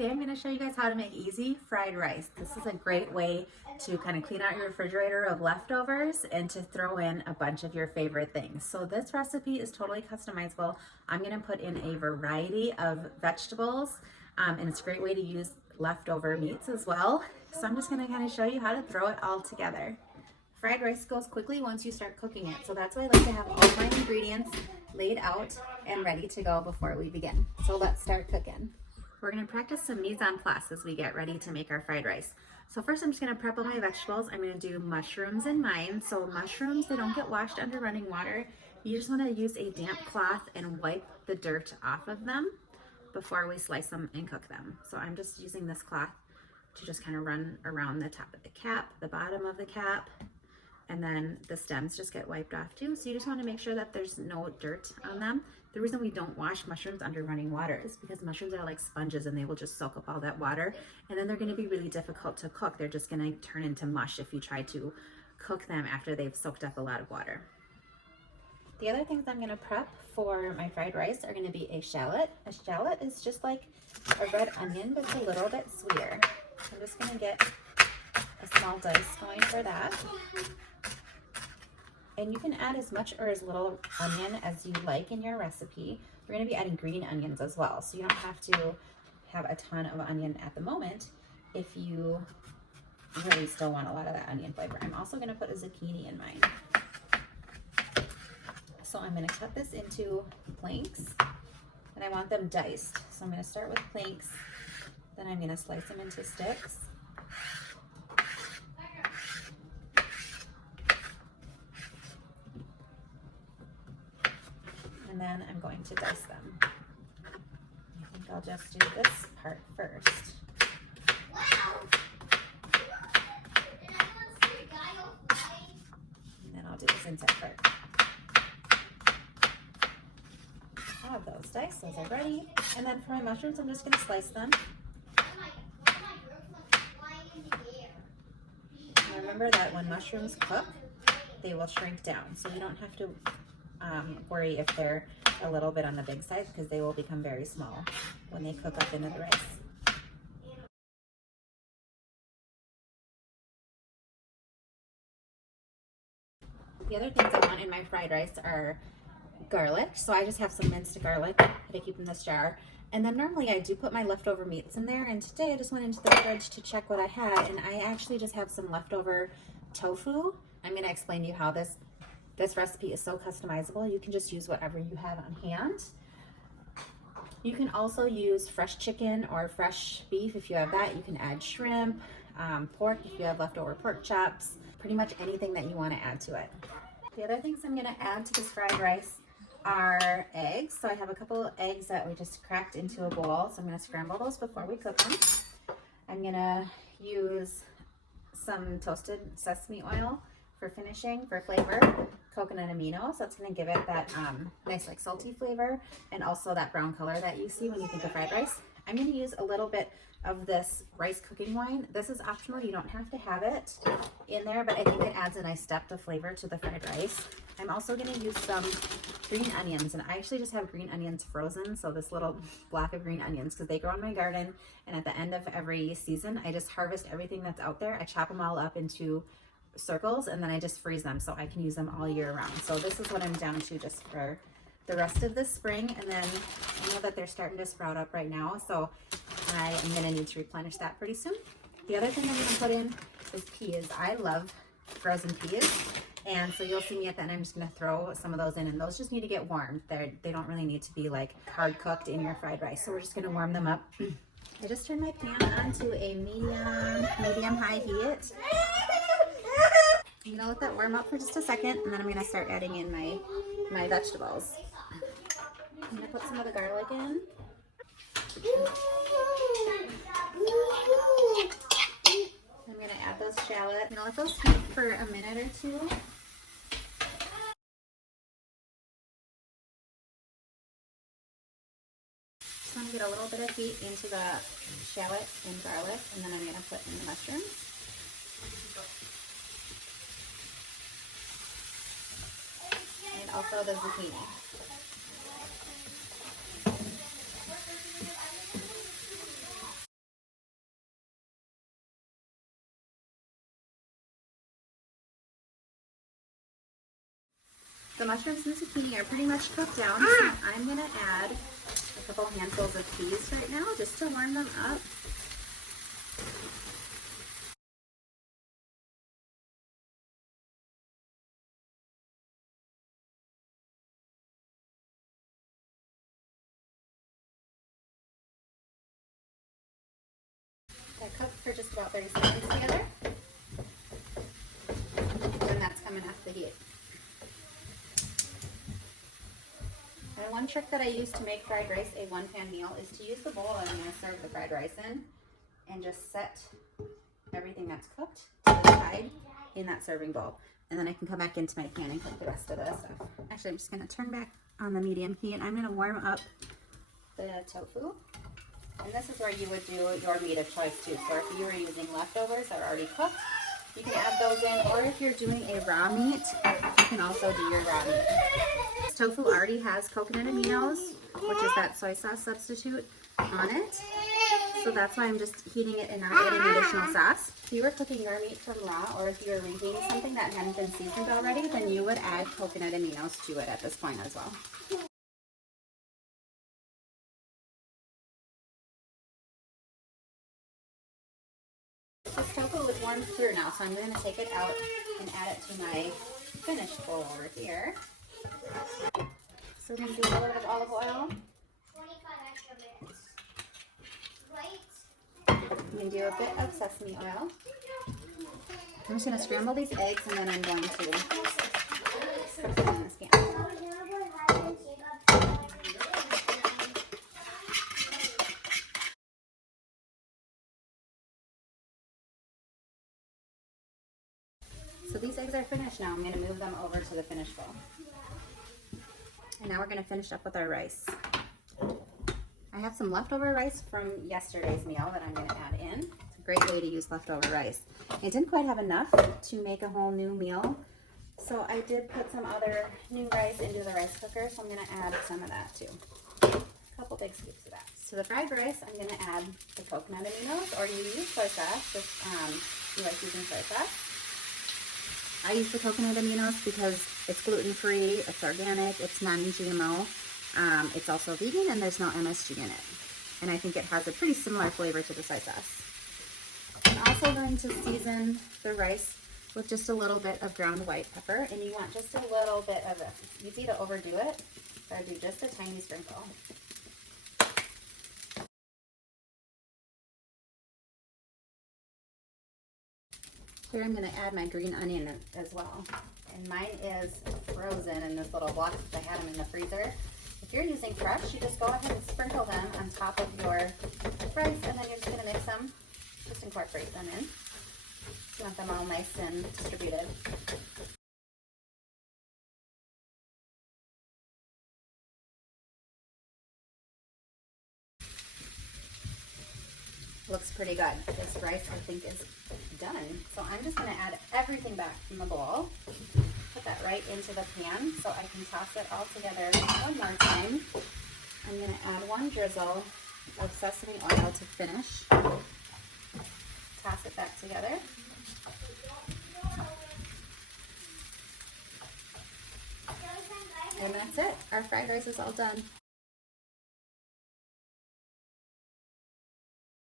today I'm going to show you guys how to make easy fried rice. This is a great way to kind of clean out your refrigerator of leftovers and to throw in a bunch of your favorite things. So this recipe is totally customizable. I'm going to put in a variety of vegetables and it's a great way to use leftover meats as well. So I'm just going to kind of show you how to throw it all together. Fried rice goes quickly once you start cooking it. So that's why I like to have all my ingredients laid out and ready to go before we begin. So let's start cooking. We're going to practice some mise en place as we get ready to make our fried rice. So first I'm just going to prep all my vegetables. I'm going to do mushrooms in mine. So mushrooms, they don't get washed under running water. You just want to use a damp cloth and wipe the dirt off of them before we slice them and cook them. So I'm just using this cloth to just kind of run around the top of the cap, the bottom of the cap, and then the stems just get wiped off too. So you just want to make sure that there's no dirt on them. The reason we don't wash mushrooms under running water is because mushrooms are like sponges and they will just soak up all that water, and then they're going to be really difficult to cook. They're just going to turn into mush if you try to cook them after they've soaked up a lot of water. The other things I'm going to prep for my fried rice are going to be a shallot. A shallot is just like a red onion, but it's a little bit sweeter. I'm just going to get a small dice going for that. And you can add as much or as little onion as you like in your recipe. We're going to be adding green onions as well, so you don't have to have a ton of onion at the moment if you really still want a lot of that onion flavor. I'm also going to put a zucchini in mine. So I'm going to cut this into planks, and I want them diced. So I'm going to start with planks, then I'm going to slice them into sticks. And then I'm going to dice them. I think I'll just do this part first. And then I'll do this inside part. I have those diced, those are ready. And then for my mushrooms, I'm just going to slice them. And remember that when mushrooms cook, they will shrink down. So you don't have to worry if they're a little bit on the big side, because they will become very small when they cook up into the rice. The other things I want in my fried rice are garlic. So I just have some minced garlic that I keep in this jar. And then normally I do put my leftover meats in there, and today I just went into the fridge to check what I had, and I actually just have some leftover tofu. I'm going to explain to you how this recipe is so customizable. You can just use whatever you have on hand. You can also use fresh chicken or fresh beef if you have that. You can add shrimp, pork if you have leftover pork chops, pretty much anything that you want to add to it. The other things I'm going to add to this fried rice are eggs. So I have a couple of eggs that we just cracked into a bowl. So I'm going to scramble those before we cook them. I'm going to use some toasted sesame oil for finishing, for flavor, coconut aminos. That's going to give it that nice like salty flavor, and also that brown color that you see when you think of fried rice. I'm going to use a little bit of this rice cooking wine. This is optional. You don't have to have it in there, but I think it adds a nice depth of flavor to the fried rice. I'm also going to use some green onions, and I actually just have green onions frozen, so this little block of green onions, because they grow in my garden, and at the end of every season I just harvest everything that's out there. I chop them all up into circles, and then I just freeze them so I can use them all year round. So this is what I'm down to just for the rest of this spring, and then I know that they're starting to sprout up right now, so I am going to need to replenish that pretty soon. The other thing I'm going to put in is peas. I love frozen peas, and so you'll see me at the end, I'm just going to throw some of those in, and those just need to get warmed. They don't really need to be like hard cooked in your fried rice, so we're just going to warm them up. I just turned my pan onto a medium high heat. I'm going to let that warm up for just a second, and then I'm going to start adding in my vegetables. I'm going to put some of the garlic in. I'm going to add those shallots. I'm going to let those heat for a minute or two. Just want to get a little bit of heat into the shallot and garlic, and then I'm going to put in the mushrooms. And also the zucchini. The mushrooms and zucchini are pretty much cooked down, so I'm going to add a couple handfuls of peas right now just to warm them up. I cook for just about 30 seconds together. And that's coming off the heat. And one trick that I use to make fried rice a one-pan meal is to use the bowl that I'm going to serve the fried rice in and just set everything that's cooked to the side in that serving bowl. And then I can come back into my pan and cook the rest of the stuff. Actually, I'm just going to turn back on the medium heat and I'm going to warm up the tofu. And this is where you would do your meat of choice too. So if you were using leftovers that are already cooked, you can add those in. Or if you're doing a raw meat, you can also do your raw meat. This tofu already has coconut aminos, which is that soy sauce substitute, on it. So that's why I'm just heating it and not adding additional sauce. If you were cooking your meat from raw, or if you were reheating something that hadn't been seasoned already, then you would add coconut aminos to it at this point as well. This tofu is warmed through now, so I'm going to take it out and add it to my finished bowl over here. So we're going to do a little bit of olive oil. 25 extra minutes. Right. I'm going to do a bit of sesame oil. I'm just going to scramble these eggs and then I'm going to put them in this pan. So these eggs are finished now. I'm going to move them over to the finished bowl. And now we're going to finish up with our rice. I have some leftover rice from yesterday's meal that I'm going to add in. It's a great way to use leftover rice. I didn't quite have enough to make a whole new meal, so I did put some other new rice into the rice cooker, so I'm going to add some of that too. A couple big scoops of that. To the fried rice, I'm going to add the coconut aminos, or you use soy sauce if you like using soy sauce. I use the coconut aminos because it's gluten-free, it's organic, it's non-GMO, it's also vegan, and there's no MSG in it. And I think it has a pretty similar flavor to the soy sauce. I'm also going to season the rice with just a little bit of ground white pepper, and you want just a little bit of it. It's easy to overdo it, so I do just a tiny sprinkle. Here I'm going to add my green onion as well. And mine is frozen in this little block because I had them in the freezer. If you're using fresh, you just go ahead and sprinkle them on top of your rice, and then you're just going to mix them, just incorporate them in. You want them all nice and distributed. Looks pretty good. This rice, I think, is done. So I'm just going to add everything back from the bowl. Put that right into the pan so I can toss it all together one more time. I'm going to add one drizzle of sesame oil to finish. Toss it back together. And that's it. Our fried rice is all done.